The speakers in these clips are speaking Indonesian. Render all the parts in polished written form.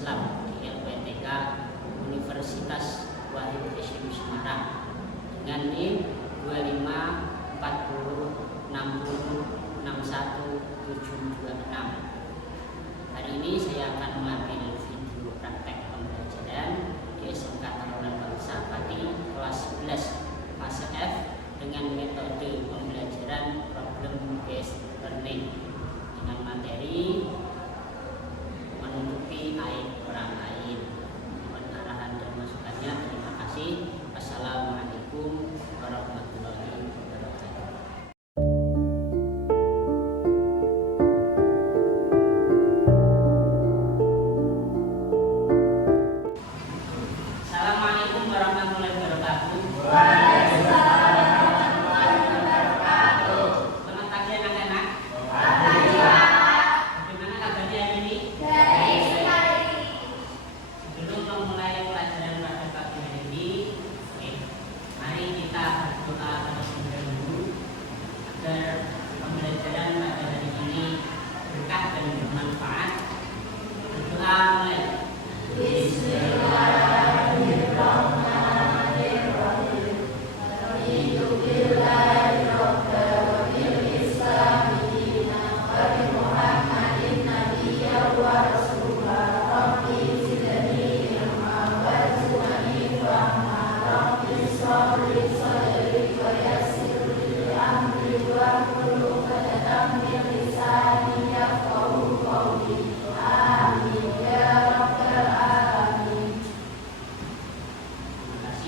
Islam di LPTK Universitas Wahid Hasyim Semarang dengan NIM 2540606176. Hari ini saya akan mengambil video praktek pembelajaran di SMK Taruna Bangsa Pati kelas 11 fase F dengan metode pembelajaran problem based learning dengan materi menutupi aib orang lain. Mohon arahan dan masukannya. Terima kasih. Wassalamualaikum warahmatullahi wabarakatuh. Assalamualaikum warahmatullahi wabarakatuh. Selamat pagi anak-anak. Bagaimana kabarnya hari ini? Baik sekali. Sebelum memulai pelajaran pada pagi hari ini, mari kita berdoa terlebih dahulu agar pembelajaran pada hari ini berkah dan bermanfaat. Berdoa mulai.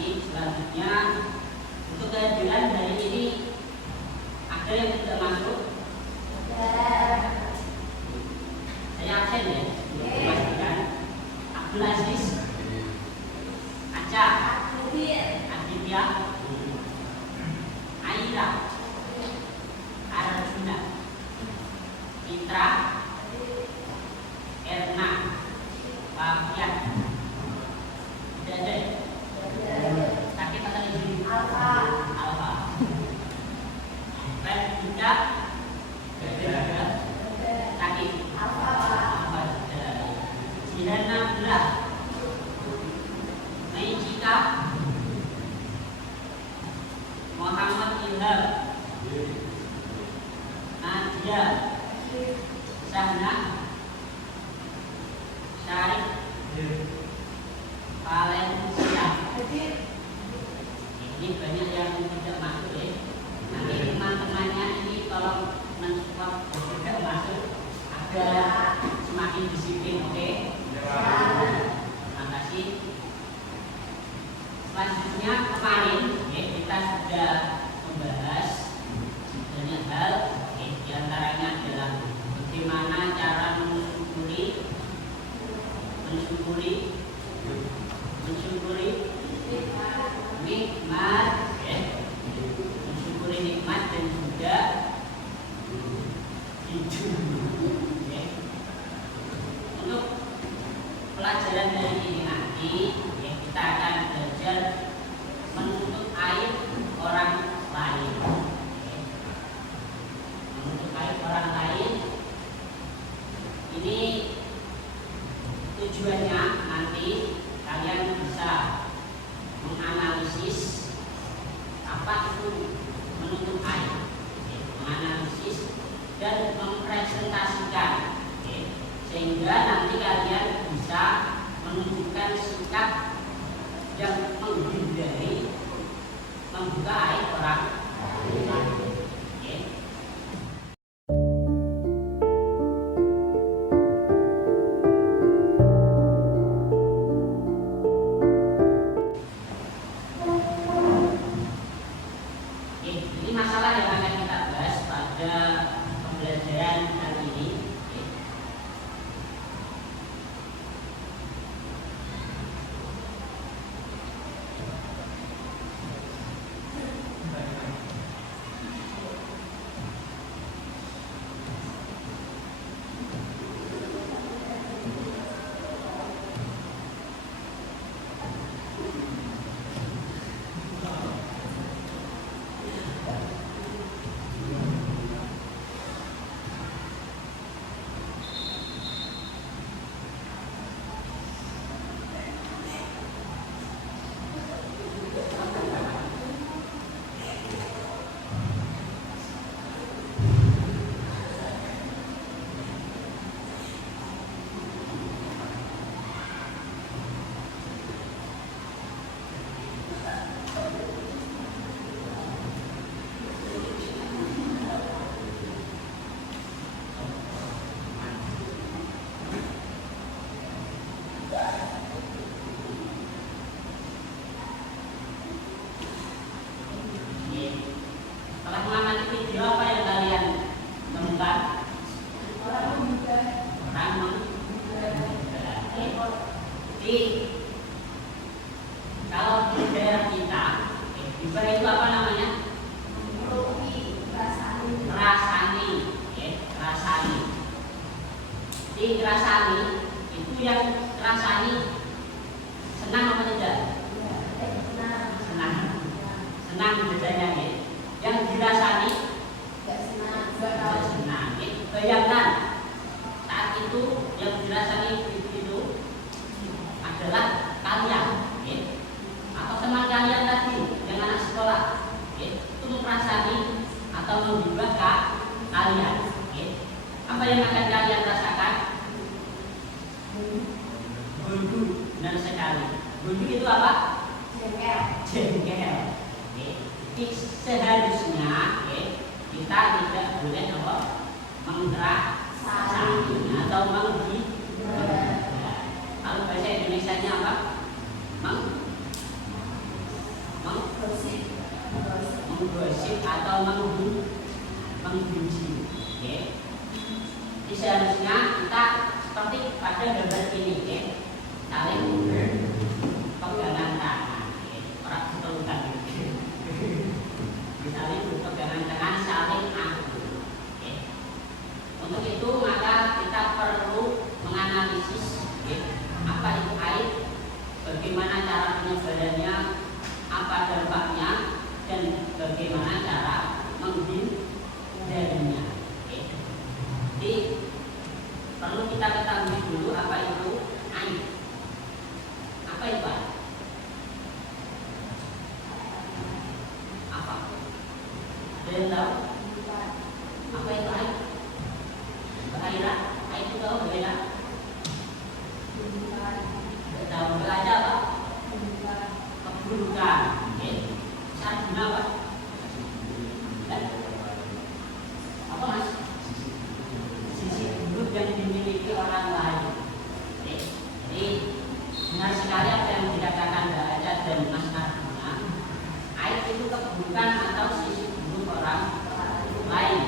Selanjutnya untuk kehadiran hari ini ada yang tidak masuk? Saya absen ya, pastikan. Abdul Aziz, Aca, Aditya, Aira, Arjuna, Citra, Erna, Fabian. Tidak ada ya? Sakit atau izin? Alfa. Red tidak? Sakit? Alfa. Sirena belah. Maicika, Muhammad Ilham, Nadia, Sahna, Syarif, Valencia. Ini banyak yang tidak masuk ya. Nanti teman-temannya ini tolong mensupport tidak masuk agar semakin disiplin, oke? Terima kasih. Selanjutnya kemarin kita sudah membahas banyak hal, di antaranya adalah bagaimana cara mensyukuri nikmat, mensyukuri nikmat dan juga hidup. Untuk pelajaran dari ini nanti kita akan belajar menuntut aib orang lain. Menuntut aib orang lain ini tujuannya nanti kalian bisa menganalisis apa itu menuntut aib, menganalisis dan mempresentasikan, sehingga nanti kalian bisa menunjukkan sikap yang menghindari membuka aib orang lain. Ini masalah yang akan kita bahas pada pembelajaran kali ini. Jadi kalau di daerah kita, hibah itu apa namanya? Ngerasani, ngerasani. Di ngerasani itu yang ngerasani senang apa tidak? Senang. Senang bedanya ya. Yang dirasani tidak senang. Bayangkan saat itu yang dirasani itu adalah kalian, atau teman kalian tadi yang anak sekolah, itu merasani atau menghibah kalian. Apa yang akan kalian rasakan? Gundu, benar sekali. Gundu itu apa? Jengkel. Jadi seharusnya kita tidak boleh mengerasani atau menghibah. Kalau bahasa Indonesianya apa? Menggosip atau menggunjing. Jadi seharusnya kita seperti pada gambar ini, saling pegangan tangan, orang pelukan, saling pegangan tangan, saling akur. Untuk itu maka kita perlu menganalisis apa itu aib, bagaimana cara penyebarannya, apa dampaknya, dan bagaimana cara menghindarinya. Jadi perlu kita ketahui dulu apa itu aib. Apa itu aib? Apa? Ada yang tahu? Apa itu aib? Bahaya. Aib itu tahu bahaya? Tidak tahu. Belajar apa? Keburukan. Saat guna apa? Apa mas? Sisi buruk yang dimiliki orang lain. Jadi benar sekali apa yang dikatakan Mbak Aja dan Mas Arjuna. Aib itu keburukan atau sisi buruk orang lain.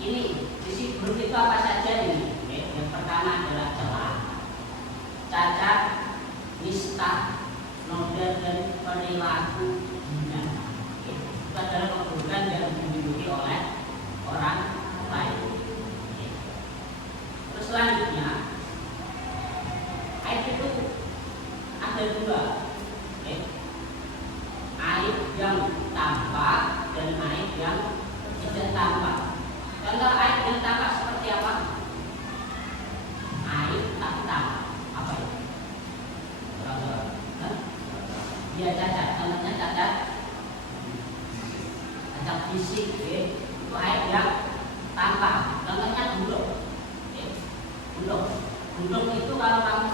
Ini sisi buruk itu apa saja ini? Yang pertama adalah celah, cacat, nista, noda, dan perilaku hina. Itu adalah keburukan yang dimiliki oleh orang lain. Terus selanjutnya, aib itu ada dua, aib yang tampak dan aib yang tidak tampak. Contoh aib yang tampak seperti apa? Aib tak tampak. Apa itu? Dia cacat, contohnya cacat fisik, itu aib yang tampak. Contohnya gundul. Gundul itu kalau kamu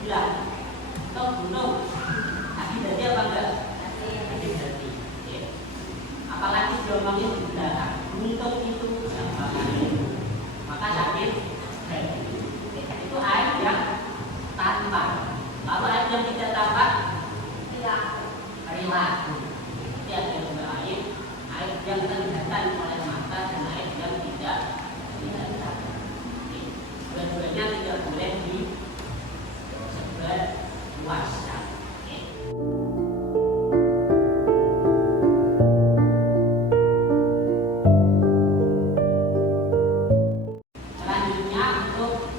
bilang, toh gundul, tapi berarti apa enggak? Tapi berarti. Apalagi diomongin di belakang, gundul itu maka sakit. Itu aib yang tampak. Lalu aib yang tidak tampak, perilaku. Itu ada dua aib yang kelihatan oleh mata dan aib yang tidak kelihatan. Dua-duanya tidak boleh disebarluaskan. Selanjutnya untuk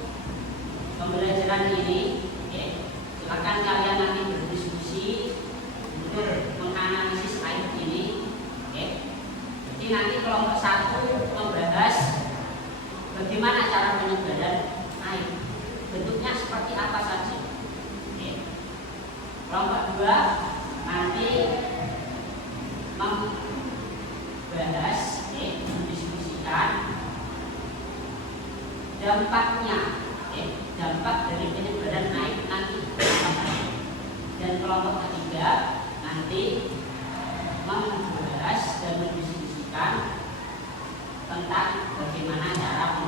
pembelajaran ini, silakan kalian nanti berdiskusi untuk menganalisis aib ini. Jadi nanti kelompok 1 membahas bagaimana cara penyebaran aib, bentuknya seperti apa saja. Kelompok 2 nanti membahas, mendiskusikan dampaknya, dampak dari penyebaran aib nanti. Dan kelompok ketiga nanti membahas dan mendiskusikan tentang bagaimana cara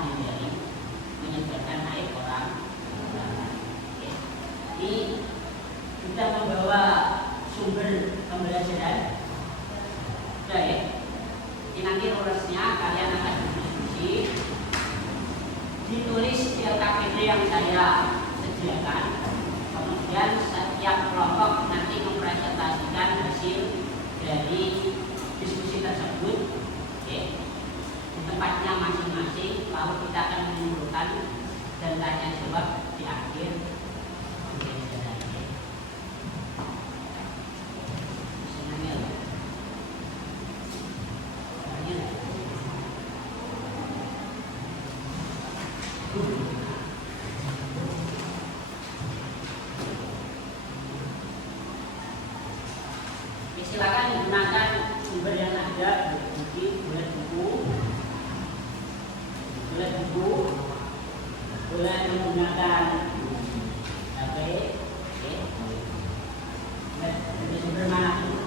menyebarkan aib orang. Ini sudah membawa sumber pembelajaran, sudah ya. Ini nanti rulusnya kalian akan berdiskusi, ditulis di LKPD yang saya sediakan. Kemudian setiap kelompok nanti mempresentasikan hasil dari diskusi tersebut, oke, di tempatnya masing-masing. Lalu kita akan menyimpulkan dan tanya jawab di akhir. Silakan gunakan sumber yang ada, boleh buku, boleh menggunakan HP, boleh sumber mana pun.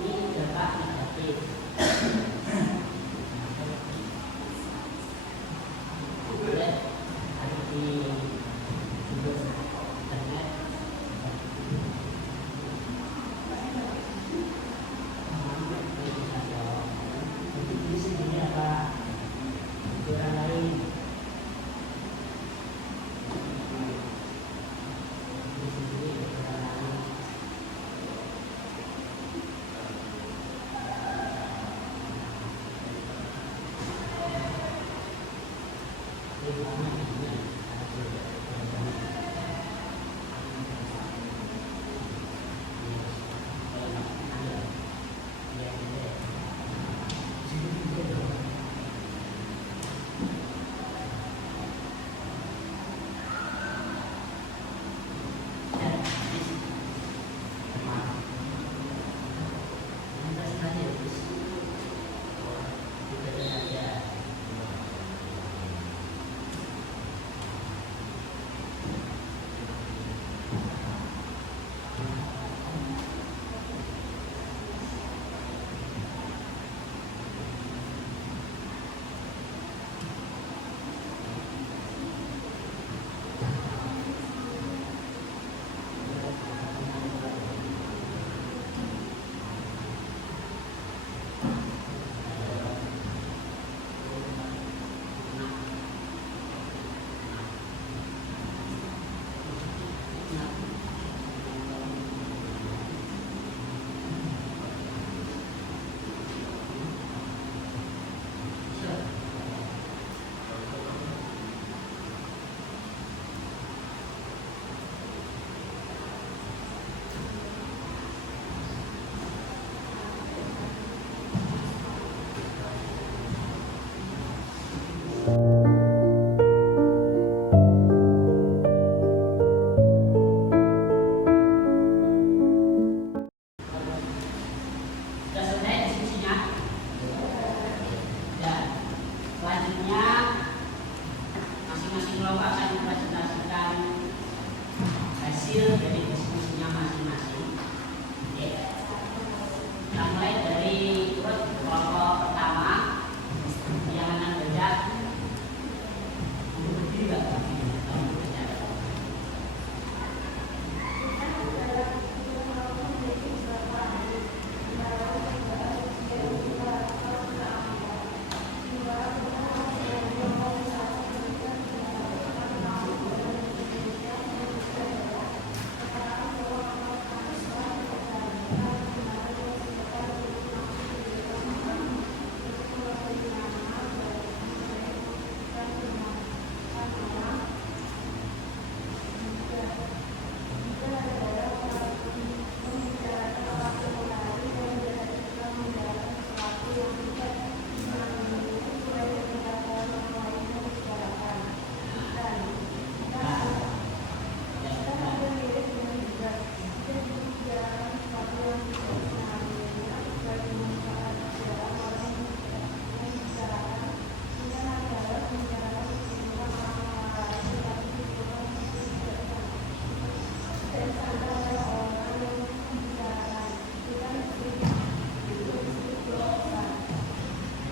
Ini dampak negatif. Boleh ada di internet. Di sini apa? Orang lain.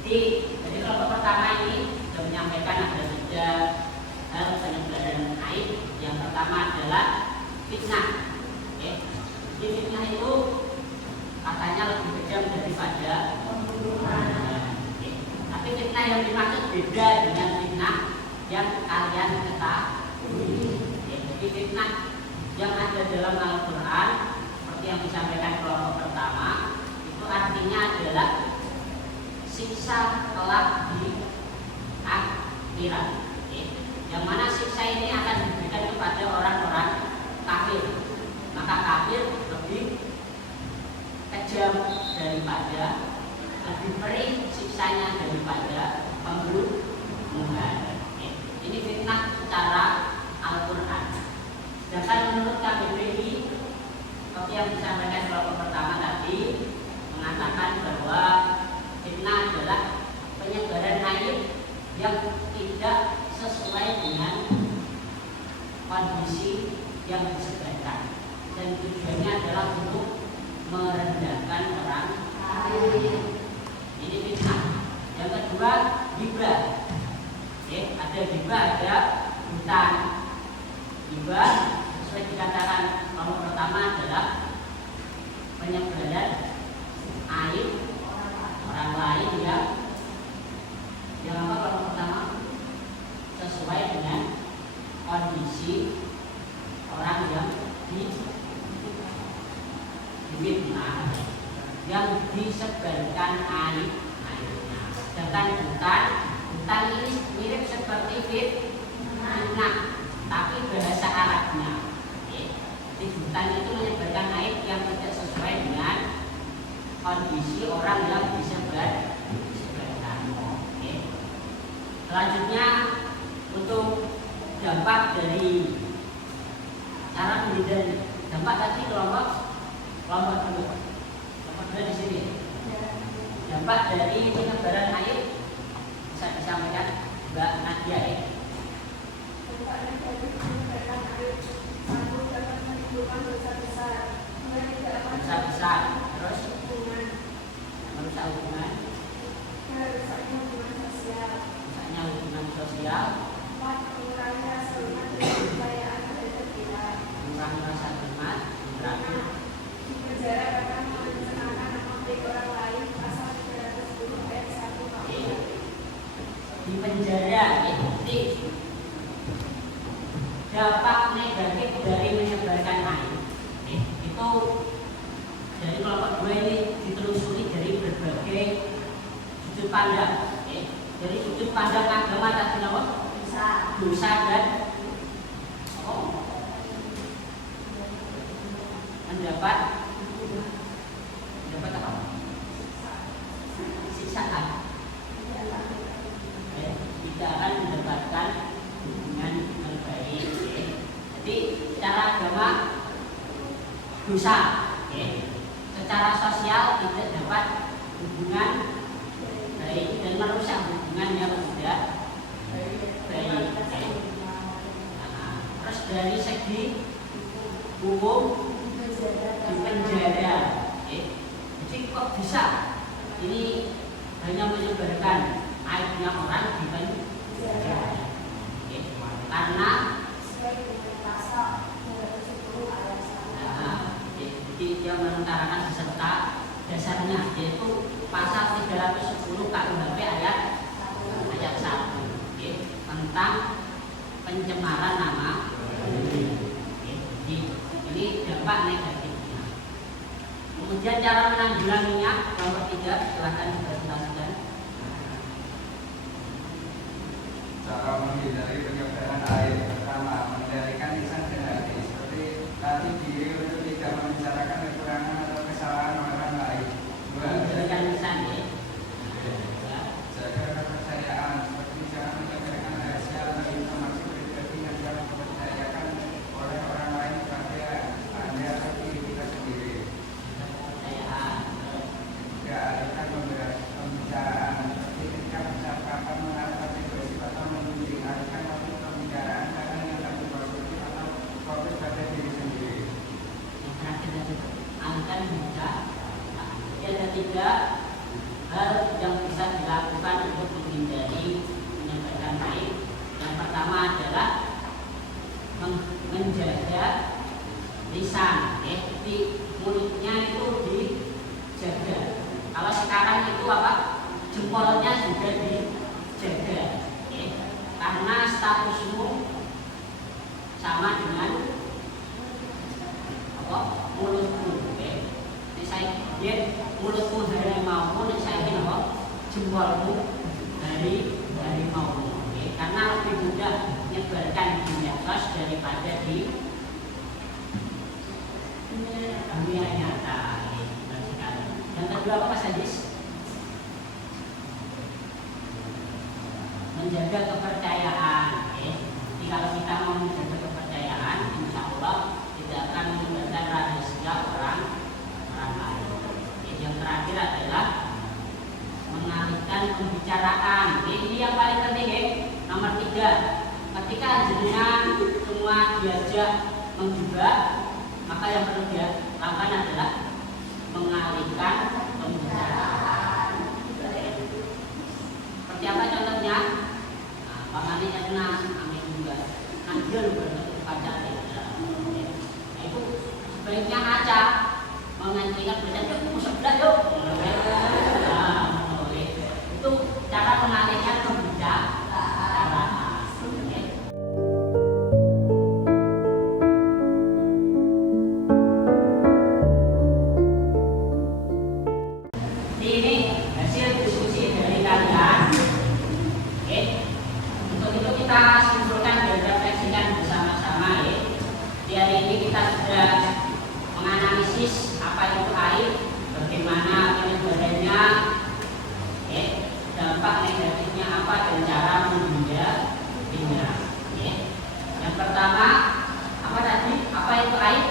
Jadi kelompok pertama ini sudah menyampaikan ada 3 hal penyebaran aib. Yang pertama adalah fitnah. Di fitnah itu katanya lebih kejam daripada pembunuhan. Tapi fitnah yang dimaksud beda dengan fitnah yang kalian ketahui. Jadi fitnah yang ada dalam Al-Quran seperti yang disampaikan kelompok pertama itu artinya adalah siksa kelak di akhirat. Yang mana siksa ini akan diberikan kepada orang-orang kafir. Maka kafir lebih kejam daripada, lebih perih siksanya daripada pembunuhan. Ini fitnah secara Al-Quran. Sedangkan menurut KBBI seperti yang disampaikan kelompok pertama tadi mengatakan bahwa fitnah adalah penyebaran aib yang tidak sesuai dengan kondisi yang disebarkan dan tujuannya adalah untuk merendahkan orang lain. Ini fitnah. Yang kedua, ghibah. Ada ghibah, ada butan. Ghibah sesuai dikatakan kelompok pertama adalah penyebaran aib orang lain yang apa kelompok pertama sesuai dengan kondisi orang yang difitnah, yang disebarkan aib-aibnya. Sedangkan butan ini mirip seperti fitnah, tapi bahasa Arabnya. Di butan itu menyebarkan aib yang tidak sesuai dengan kondisi orang yang disebarkan. Selanjutnya untuk dampak dari cara menghindari dampak tadi kelompok 2 di sini. Dampak dari penyebaran aib bisa disampaikan Mbak Nadia. Dampak dari penyebaran aib, satu dapat menimbulkan dosa besar, terus merusak hubungan sosial, 4 mengurangi rasa hormat dan kepercayaan terhadap kita, mengurangi rasa hormat, terakhir di penjara karena mencemarkan nama baik orang lain, pasal 310 ayat 1 KUH. di penjara. Jadi dampak negatif dari menyebarkan aib itu dari kelompok 2 ini ditelusuri dari berbagai sudut pandang. Dari sudut pandang agama tadi dosa dan mendapat apa? Siksaan. Tidak akan mendapatkan hubungan yang baik. Jadi secara agama dosa, secara sosial tidak dapat hubungan baik dan merusak hubungan yang tidak baik. Terus dari segi hukum di penjara, jadi kok bisa ini hanya menyebarkan aibnya orang di penjara? Karena jadi dia mengutarakan beserta dasarnya, yaitu pasal 310 KUHP ayat 1 tentang pencemaran nama. Ini dampak negatifnya. Kemudian cara menanggulanginya, nomor 3 silakan dijelaskan. Cara menghindari penyebaran aib, pertama mengendalikan lisan dan hati, seperti latih diri untuk tidak membicarakan kekurangan atau kesalahan orang lain. 2. Mengendalikan lisan, jaga kepercayaan, seperti jangan menyebarkan rahasia atau informasi pribadi yang dapat mempercayakan oleh orang lain kepada Anda atau diri kita sendiri. Kepercayaan. 3. Alihkan pembicaraan, seperti ketika percakapan mengarahkan situasi atau mengunjung, alihkan topik pembicaraan karena yang tak positif atau fokus pada diri sendiri. Yang terakhir tadi, alihkan pembicaraan. Yang ketiga, hal yang bisa dilakukan pertama adalah menjaga lisan, di mulutnya itu dijaga. Kalau sekarang itu apa? Jempolnya juga dijaga, karena statusmu sama dengan apa? Mulutmu. Ini saya mulutmu harimau, ini saya apa? Jempolmu harimau. Karena lebih mudah menyebarkan di medsos daripada di dunia nyata. Yang kedua apa Mas Hadis? Menjaga kepercayaan. Jadi kalau kita mau menjaga kepercayaan, insya Allah tidak akan menyebarkan rahasia orang lain. Yang terakhir adalah mengalihkan pembicaraan. Ini yang paling penting, Nomor 3, ketika jenengan semua diajak menggibah, maka yang perlu dia lakukan adalah mengalihkan pembicaraan. Seperti apa contohnya? Pamannya kena amin juga, nanti berbaca itu sebaiknya aja menghentikan bercanda sebelah yuk. Itu cara mengalihkan pembicaraan. Ini hasil diskusi dari kalian. Untuk itu kita simpulkan dan refleksikan bersama-sama. Di hari ini kita sudah menganalisis apa itu aib, bagaimana penyebarannya, dampak negatifnya apa dan cara menghindarinya. Yang pertama, apa tadi? Apa itu aib?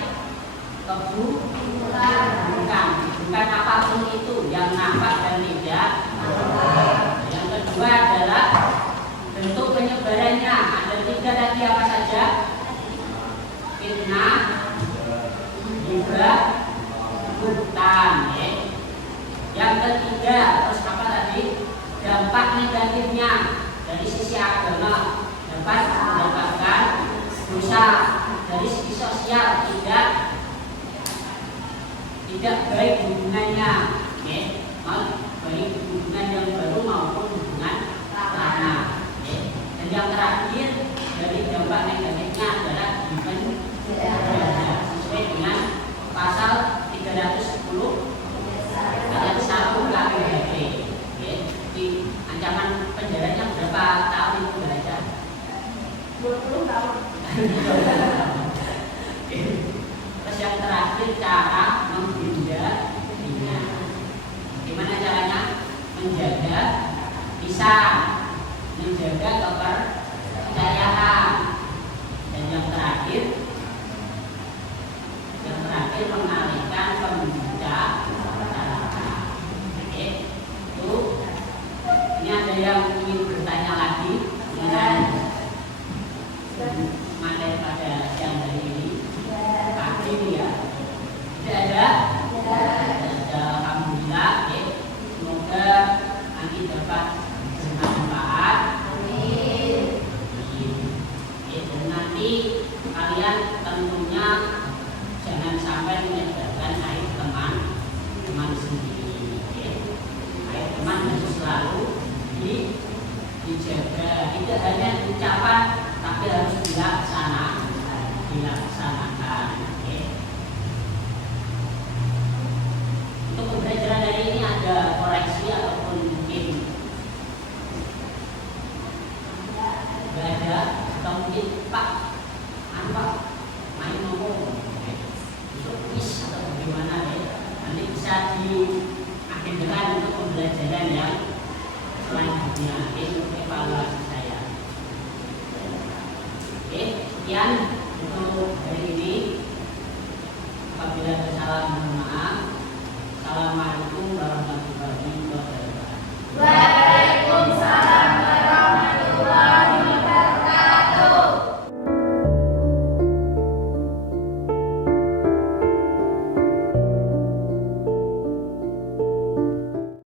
Bukan apapun itu yang nampak dan tidak. Yang kedua adalah bentuk penyebarannya. Ada 3 tadi apa saja? Fitnah, gibah, buhtan. Yang ketiga, terus apa tadi? Dampak negatifnya dari sisi agama dapat mendapatkan dosa, dari sisi sosial tidak baik hubungannya, baik hubungan yang baru maupun hubungan lama. Dan yang terakhir dari dampak negatifnya adalah sesuai dengan pasal 310 ayat 1 KUHP. Di ancaman penjaranya berapa tahun itu belajar? 20 tahun. Terus yang terakhir cara menghindarinya. Gimana caranya? Menjaga lisan, menjaga kepercayaan, dan yang terakhir mengalihkan pembicaraan. Ini ada yang ingin bertanya lagi mengenai materi pada siang hari ini? Ya. Tidak ada? Alhamdulillah. Semoga nanti dapat bermanfaat. Dan nanti kalian tentunya jangan sampai menyebarkan aib teman sendiri. Aib teman harus selalu dijaga. Tidak hanya ucapan, tapi harus dilaksanakan. Untuk pembelajaran dari ini ada koreksi ataupun mungkin nggak ada, atau mungkin Pak main ngomong untuk kuis atau bagaimana nanti bisa diagendakan untuk pembelajaran yang selanjutnya. Untuk evaluasi saya. Sekian untuk hari ini. Apabila ada salah, mohon maaf. Assalamualaikum.